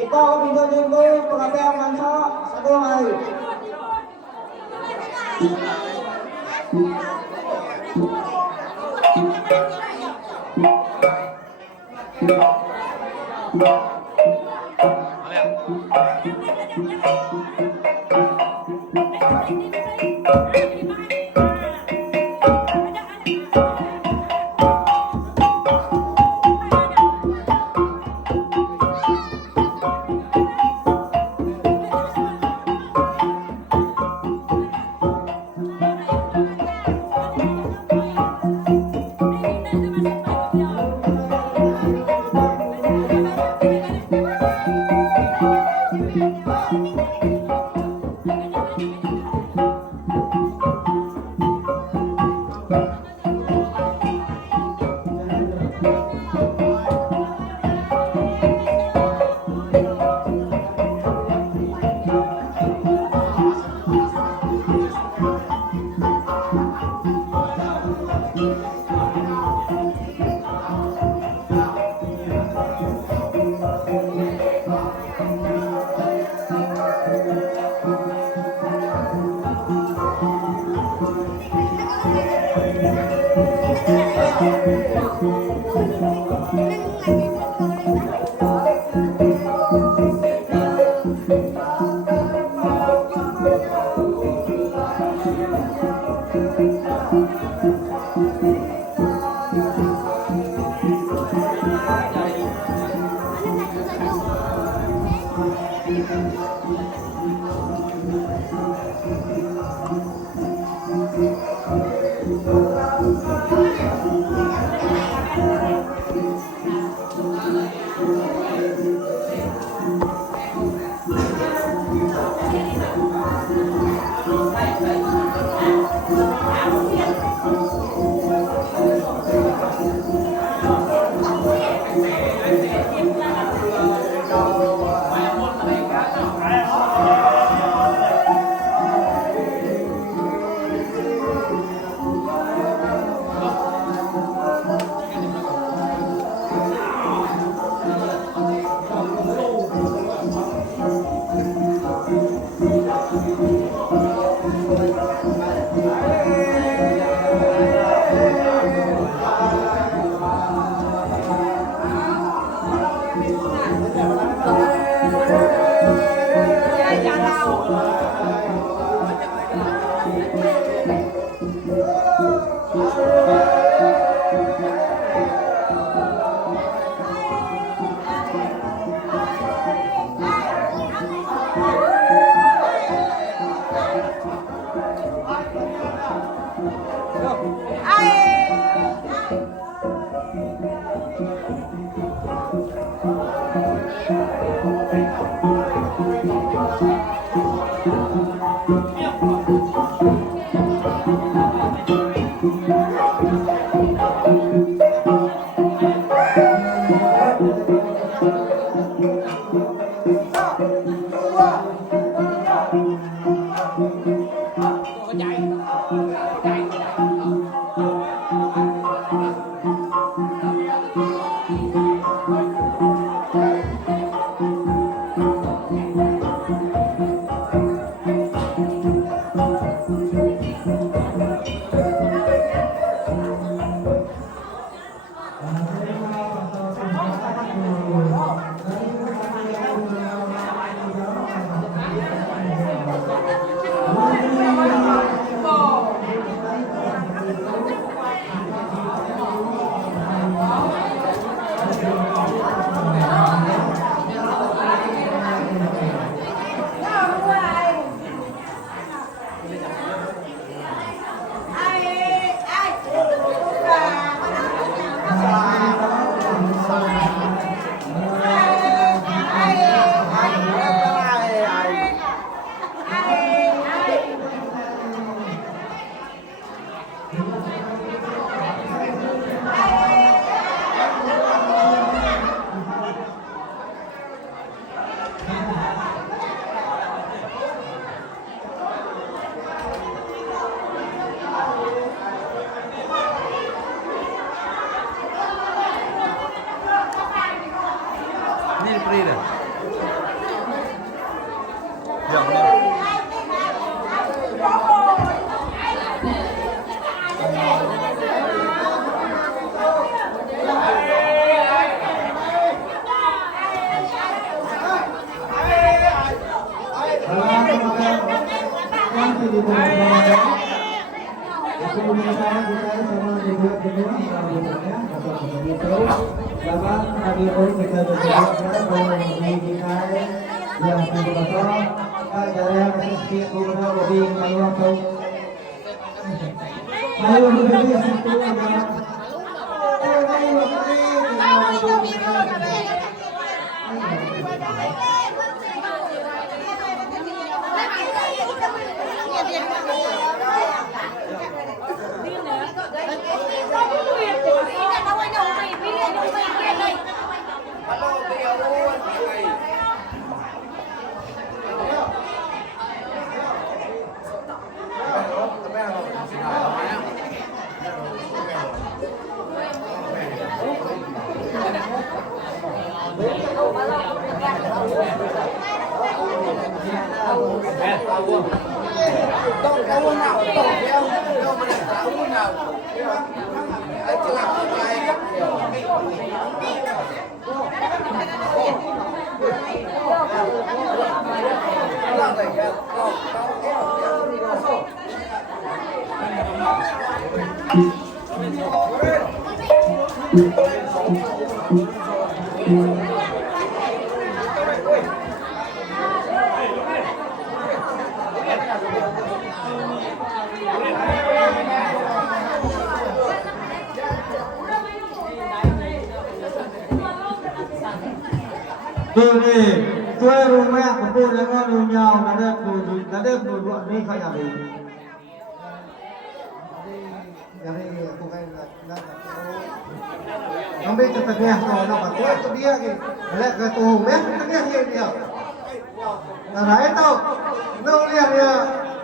Ito pinjol-pinjol pengabean manso satu hari. Tổng cao nào, tổng theo mà lại cao nào. Đấy chỉ là một cái Tuh nih, tuh rumah kebun dengan dunia ada dua nih kayak ini. Jadi aku kan nak ambil cepatnya kalau nak buat tu dia ke, balik ke tu meh tengah dia. Nah itu, no dia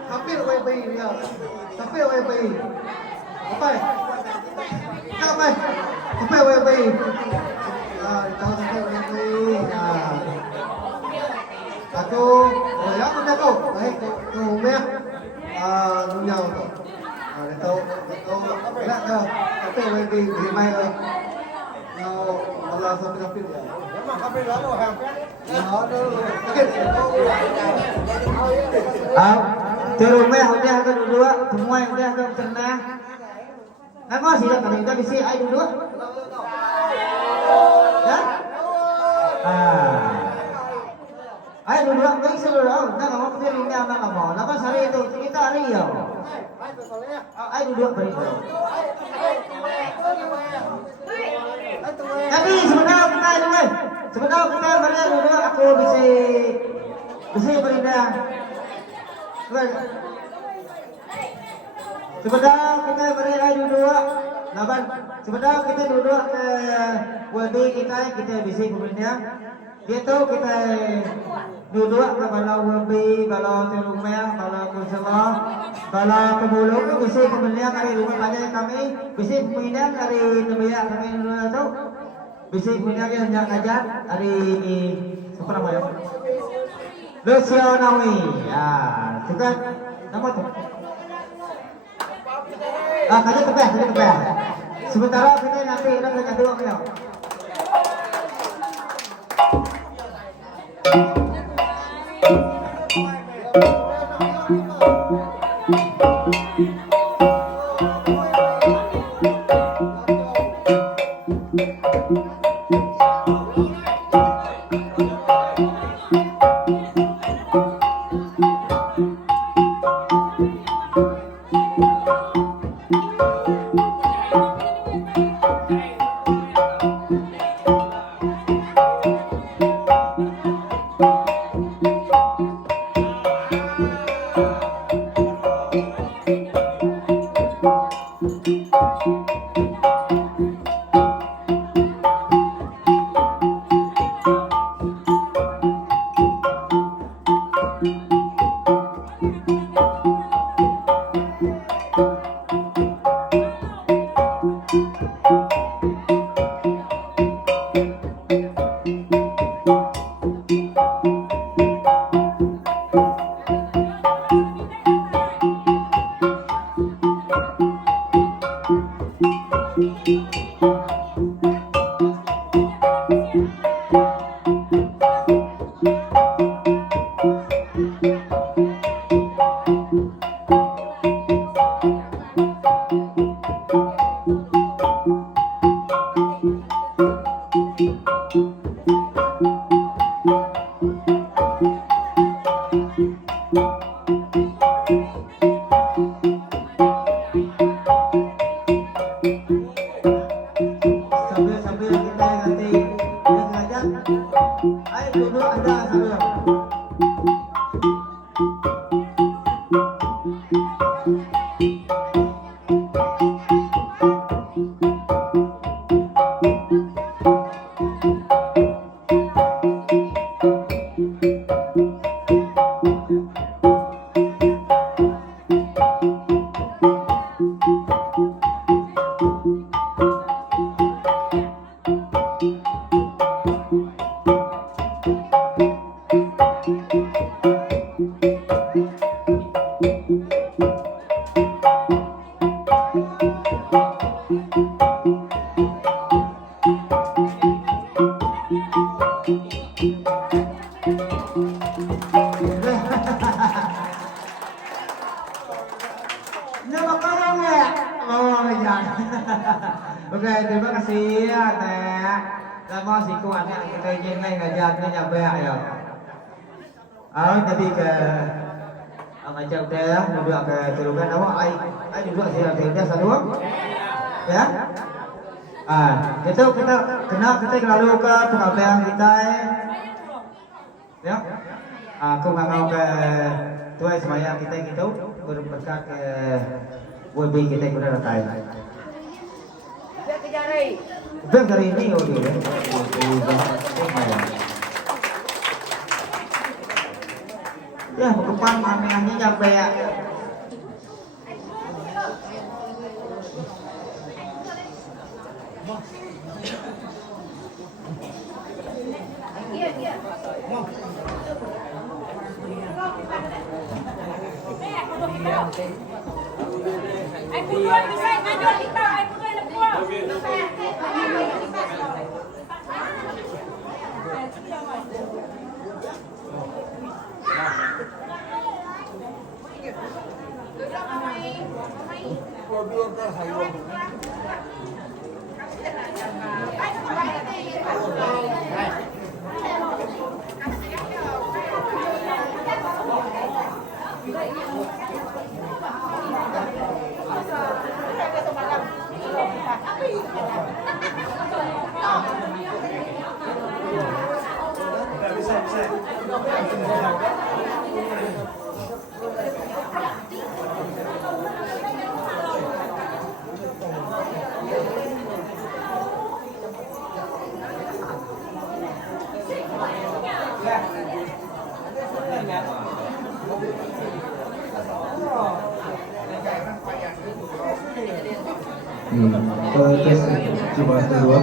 hampir WP dia, hampir WP. Apa? Apa? Hampir WP. Tahu sampai WP. Aku, ya aku dah tahu, baik tu meh dunia tu. Itu enak dah, tapi WP di mana? Allah sampai ya. Memang sampai lalu hampir. Rumah udah ada dua, semua yang udah ada pernah. Nama sih dah kalau kita bisi ai dulu. Ya? Ai dulu kan seluruh, nak ngomong dia ini anak ngomong. Nama sari itu kita hari ya. Ai dulu beri. Tapi sebenarnya kita ini, sebenarnya kita berdua aku bisa berindah. Sebenarnya kita berdua dua, laban. Sebenarnya kita dua ke WB kita bisa berindah. Dia tahu kita dua ke balau WB, balau terumah, balau kusalah, balau kebulung bisa berindah dari rumah banyak kami bisa berindah dari tembiak kami dua tahu. Bisa punya yang ngajar hari apa namanya? Lesionawi. Ya, juga nama tu. Kaji tepeh. Sementara kita nanti udah kerja dua ya. Nama korong ya? Oh iya. Oke, terima kasih ya Teh. Lama sih kuatnya kita ingin ngajarnya nyampe ya. Jadi ke ngajak Teh duduk ke celukan awak ai duduk sih Teh satu. Ya. Kita kenal kita lalu ke pengabean kita. Ya. Aku nggak mau ke tuai semaya kita gitu berberkat ke WB kita yang udah datang. Biar dari ini oh dia. Ya, depan mamanya nyampe ya. Ai berdua bisa ngajak kita, ai berdua lepua. Tes coba dulu.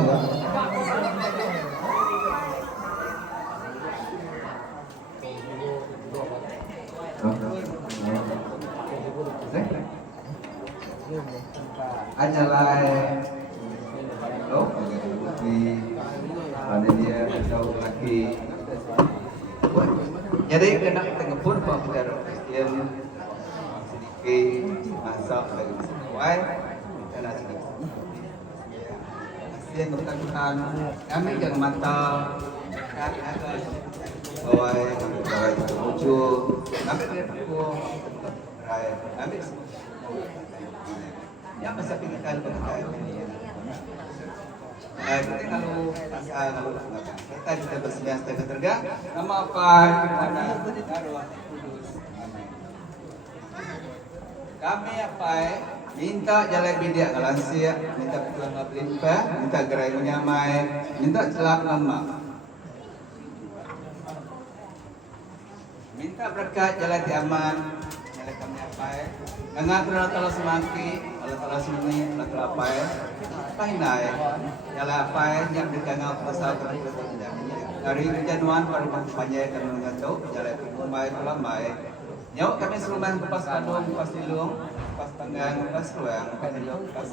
Anyalai lo di ada dia tahu lagi jadi kena tengepun pak kita Kristian sedikit masak lagi sesuai dan sedikit Kristian berkatakan kami jangan mantap kami ada bahwa kami bahwa itu muncul kami tidak takut kami yang masa pinggirkan kita kalau kita bisa bersedia setengah terga nama apa mana kami apa minta jalan bidia ngalansia minta pulang ablimpa minta gerai menyamai minta celak nama minta berkat jalan di aman jalan kami apa mengatur Allah semangki Allah semani Allah apa pahinay jalan apa yang dikenal pasal dari Januari baru kampanye kami mengatur jalan kumai kulamai nyawa kami seruman pas adung pas dilung pas tenggang pas ruang pas dilung pas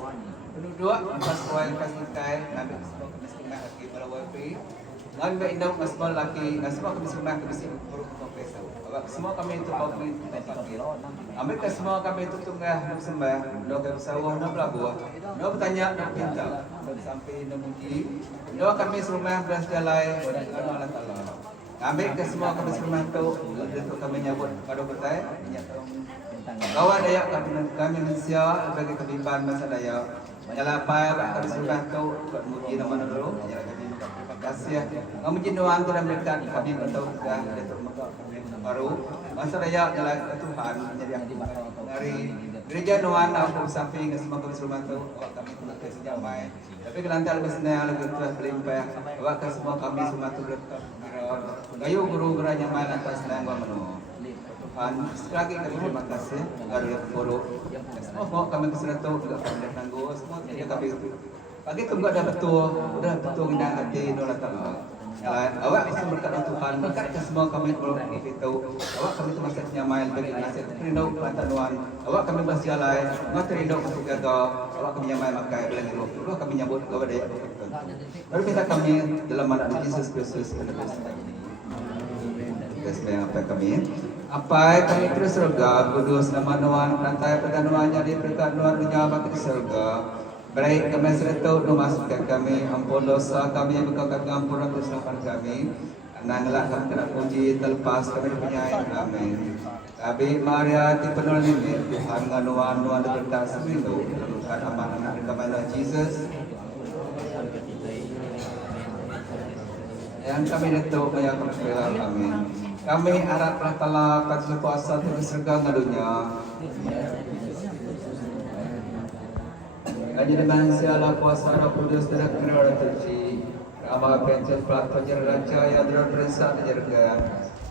penduduk pas ruang pas nikai kami semua kami setengah lagi para WP kami berindau mas semua laki semua kami setengah kami buruk profesor semua kami itu kopi kami ke semua kami itu tengah sembah doa kami sawah doa pelabuh doa bertanya doa pinta sampai doa muji doa kami serumah beras jalai Allah Taala kami ke semua kami serumah itu untuk kami nyabut pada bertanya bahwa dayak kami manusia sebagai kebimbang masa dayak jalan apa kami serumah itu buat muji nama dulu terima kasih kami jinuan tu dan berkat kami bertahu sudah baru masa dayak jalan Tuhan menjadi dari gereja Nuan aku samping semua kami serumah itu kami ke sejamai tapi kelantar lebih senang lebih tuas berlimpah awak semua kami semua itu berkat kayu guru geranya mana atas senang menu Tuhan sekali lagi kami terima kasih dari guru semua kami keseratu juga kami tangguh semua dia kami pagi itu enggak ada betul udah betul indah hati doa Allah Awak bisa berkat Tuhan, berkat ke semua kami belum itu. Awak kami tu masih nyaman bagi nasib rindu pantanuan. Awak kami bersialai, mati rindu untuk gagal. Awak kami nyaman makai bulan itu. Dulu kami nyambut kepada dia. Baru kita kami dalam nama Yesus Kristus kita sedang apa kami? Apa kami terus surga, kudus nama Tuhan, rantai perdanuannya di perdanuan dunia bagi surga. Baik kami serta memasukkan kami, ampun dosa kami, berkat ampunan kesalahan kami. Nanglah kami kena puji terlepas kami dipenyayang, amin. Abi Maria dipenuhi ini, Tuhan nganuan nuan berkat serindu, bukan aman anak kami Jesus. Yang kami itu banyak berdoa, amin. Kami harap telah kasih kuasa terus surga ngadunya. Hanya dengan segala kuasa Roh Kudus tidak kena terci. Rama pencet plat penjara raja yang berperasa terjaga.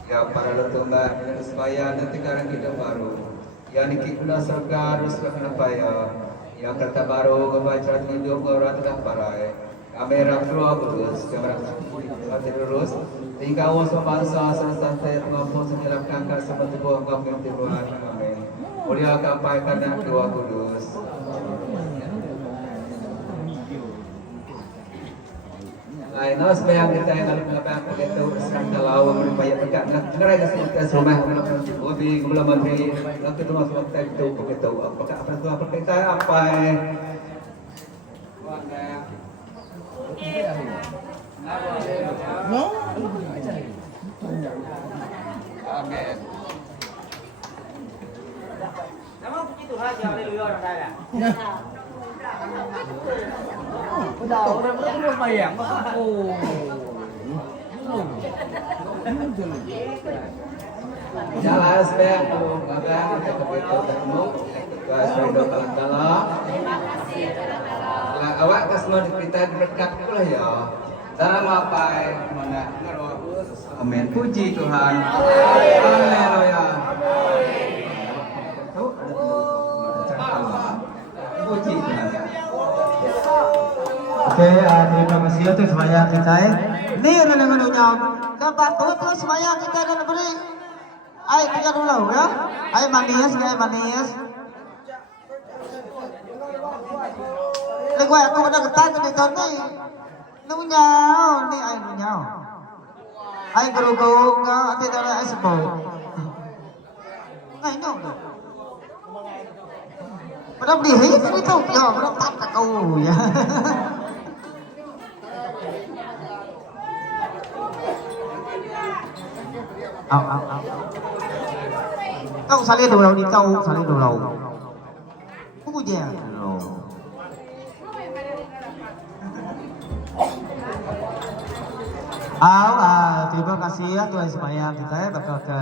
Ya para letumbak dan supaya nanti sekarang kita baru. Yang nikik guna surga terus kena payah. Yang kata baru kebaca hidup orang tidak parai. Kamera Roh Kudus, kamera mati terus. Tingkah usaha bangsa santai pengampun segala kangkat seperti buah kami Tuhan. Amin. Mulia kapai karena Roh Kudus. Nah, sebayang kita yang lalu mengapa begitu sekarang kalau berupaya berkat negara kita rumah lebih gula menteri waktu itu masuk waktu itu begitu apakah apa kita apa No. Amin. Nama puji Tuhan yang haleluya orang saya. Udah, udah bayang. Oh. Jalan sebayang tuh, maka kita begitu ketemu. Guys, rindu kalah. Lah awak kesemua diberita berkat pula ya. Dalam apa mana? Amin. Puji Tuhan. Haleluya. Puji Tuhan. Oke, terima kasih untuk sembahyang kita. Ini dengan unyam. Dapat betul sembahyang kita dan beri. Ayo kita dulu ya. Ayo manis, Lego aku pada ketan di sana. Nunyau, nih ayo nunyau. Ayo gerugu nggak ada dari espo. Nggak nyau deh. Pada beli hit itu, ya, pada tak kau ya. Ao. Cậu xả lên đồ đầu đi, cậu xả lên đồ đầu. Không có gì à? Terima kasih ya Tuhan sembahyang kita ya bakal ke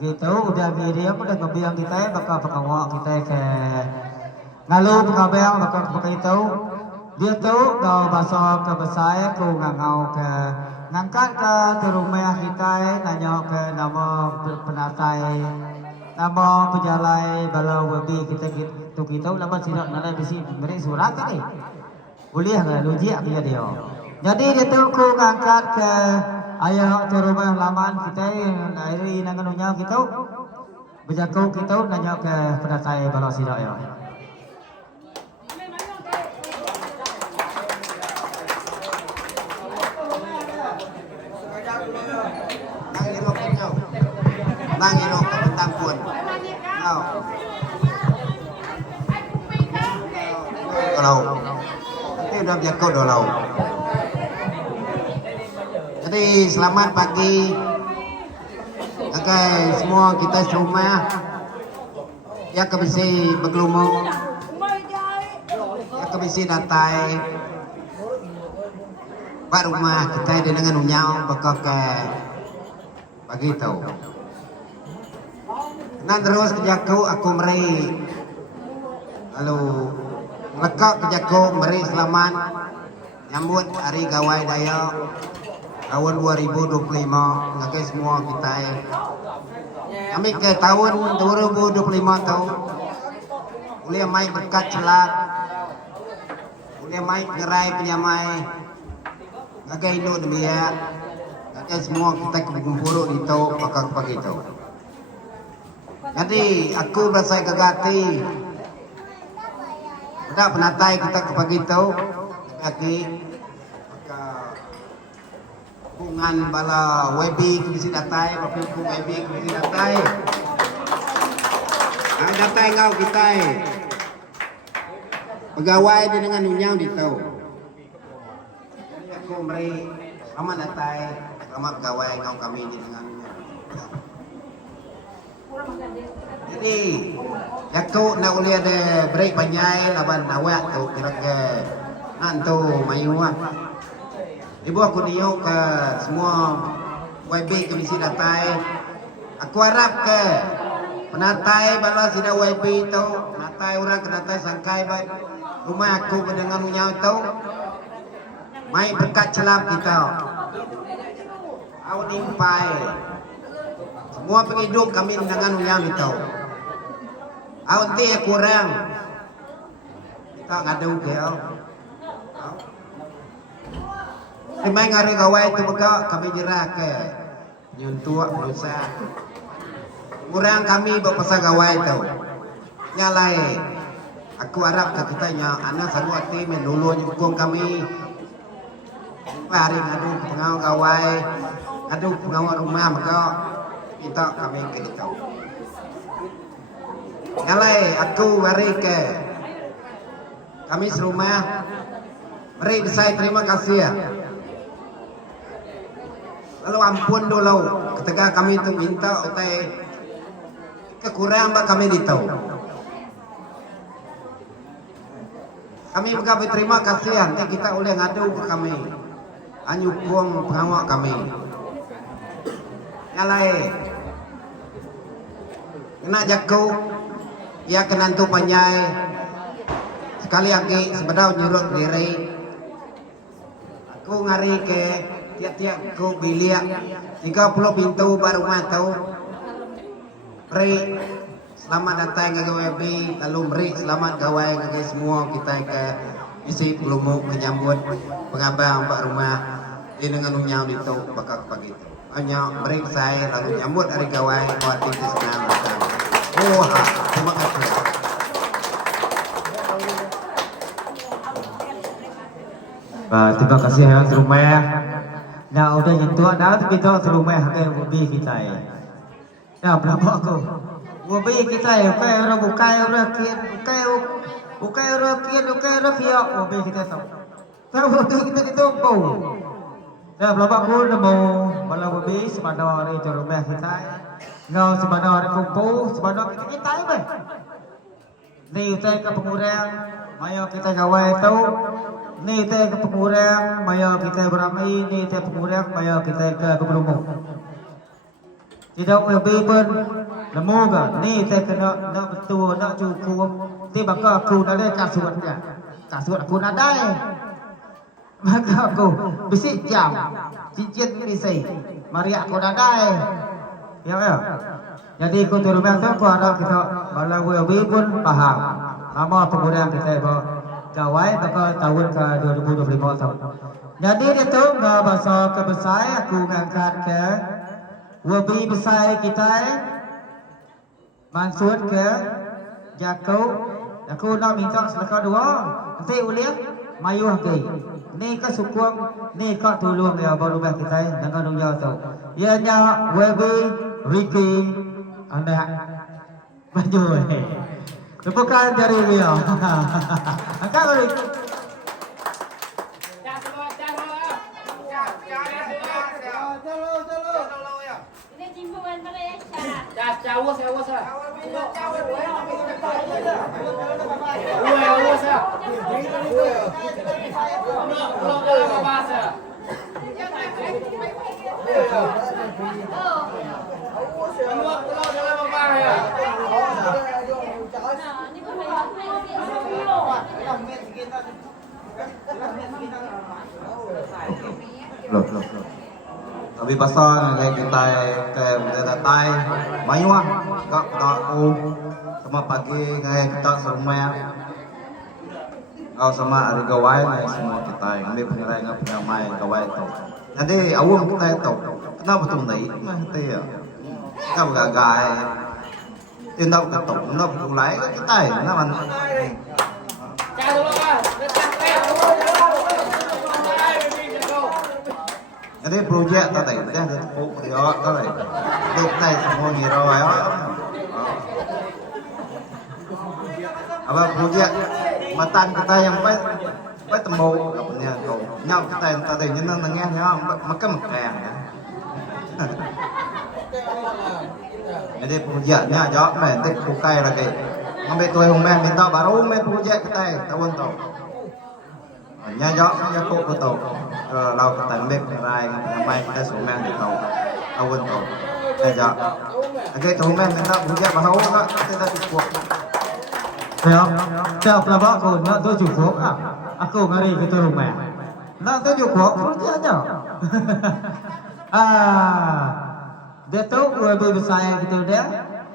gitu udah miriam udah ngebiang kita ya bakal pekawak kita ke ngalu pekabel bakal itu dia tuh gau basok ke besar ku ngangau ke ngangkat ke rumah kita nanya ke nama penatai nama pejalai balau webi kita nama sinak nana bisi beri surat ini boleh nggak luji akhirnya dia jadi dia tuh ku ngangkat ke ayah ke rumah laman kita dari nanganunya kita berjaku kita nanya ke penatai balau sinak ya. Mang irok tentang pun. Kalau ini udah jago dolau. Jadi selamat pagi. Oke, semua kita semua ya kebisi bergelumung. Ya kebisi datai. Pak rumah kita dengan unyau bakal ke pagi tahu. Nan terus kejaku aku meri lalu lekak kejaku meri selamat nyambut hari gawai daya tahun 2025 ngakai semua kita kami ke tahun 2025 tahu boleh mai berkat celak boleh mai gerai penyamai Agak Indo demikian. Agak semua kita kumpul itu bakal pagi itu. Jadi aku berasa kegati. Udah penatai kita ke pagi itu. Lagi hubungan bala webi kisi datai, tapi ku webi kisi datai. Ang datai kau kita. Pegawai di dengan unyang di tau. Aku meri selamat datai, selamat pegawai kau kami di dengan unyang. Jadi, aku nak ulia de break banyai laban awak tu kira-kira nantu mayuan. Ibu aku niuk ke semua YB komisi datai. Aku harap ke penatai bala sida YB itu, penatai orang ke datai sangkai baik rumah aku dengan unyau itu. Mai berkat celap kita. Awak nimpai. Semua penghidup kami dengan unyau itu. Awak ti kurang. Kita ngadu ke. Memang hari kawai itu maka kami jerah ke nyuntuk berusaha. Kurang kami berpasal kawai itu. Nyalai. Aku harap ke kitanya anak satu hati menulung nyukung kami. Hari ngadu pengawal kawai, ngadu pengawal rumah maka kita kami ke itu. Nyalai aku hari ke kami serumah. Mari saya terima kasih ya. Lalu ampun dulu ketika kami itu minta utai kekurangan bak kami ditau. Kami berkata terima kasih nanti kita boleh ngadu ke kami. Anyukung pengawal kami. Nyalai. Kena jaku. Ya kenantu panjai. Sekali lagi sebenarnya nyurut diri. Aku ngari ke tiap-tiap ku bilik 30 pintu baru matau. Beri selamat datang ke WB, lalu beri selamat gawai ke semua kita ke isi pelumuk menyambut pengabang Pak Rumah di dengan unyau itu bakal pagi itu. Hanya beri saya lalu nyambut hari gawai buat kita senang. Oh, terima kasih. Terima kasih ya serumah. Nah udah nyentuh dah kita serumah ke ubi kita ya. Nah berapa aku? Ubi kita ya, bukai orang bukai orang kian, bukai orang kian, bukai orang fiak ubi kita tahu. Tahu ubi kita ditumpau. Nah berapa aku nemu bala ubi sebenarnya hari serumah kita. Ngau sebenarnya hari kumpul sebenarnya kita ini. Ni utai ke pengurang, mayo kita gawai tahu. Ni teh ke pengurang, maya kita beramai. Ni teh pengurang, maya kita ke berumur. Tidak lebih pun nemu ke. Ni teh kena nak betul, nak cukup. Ti baka aku nak ada kasuatnya. Kasuat aku nak ada. Maka aku bisik jam, cincin bisik. Mari aku nak ada. Ya ya. Jadi aku turun tu aku harap kita balau lebih pun faham. Nama pengurang kita gawai bakal tahun ke 2025 tahun. Jadi itu nggak bahasa ke besar aku ngangkat ke wabi besar kita mansur ke Jakau. Aku nak minta selaka dua nanti uliah mayuh ke ni ke sukung ni ke tolong ya baru kita dengan dunia tu. Ianya wabi Ricky anak baju tepukan dari dia. Angkat balik. Ini jimbuan Malaysia. Jauh saya. Loh. Tapi pasal kayak kita ke datai banyak kak tahu sama pagi kayak kita semua Kau sama ada gawai nih semua kita yang ambil penilaian nggak punya main gawai itu. Nanti awam kita itu kenapa tuh nih? Mah itu ya. Kenapa gak gay? Tindak ketok, tindak mulai kita ya. Kenapa? Jadi project tadi dia ada tepuk dia tadi. Lúc này semua ni rồi á. Apa project matan kita yang baik temu katanya kau nyam kita yang tadi nyenang nengahnya makan makan ya. Jadi projectnya jawab nanti bukai lagi. Ngambil tuai umeh minta baru umeh project kita tahun tu. Nya jawab nya kok betul. Lau kita ambil rai ngamai kita semua kita tahun tu. Nya jawab. Okey tu umeh minta project baru tak kita cukup. Theo, theo là bác của nó tôi chủ phố à? Aku ngari ke tu rumah. Nak tu chủ phố dia aja. Dia tu lebih besar gitu dia.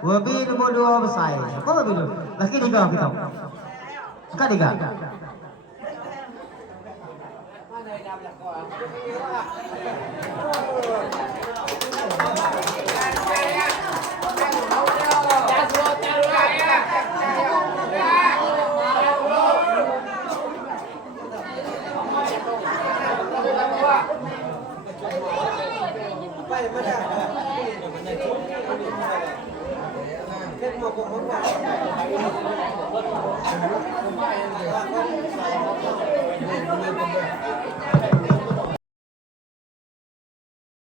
Lebih nombor 2 besar. Apa lebih tu? Laki 3 kita. Angkat 3.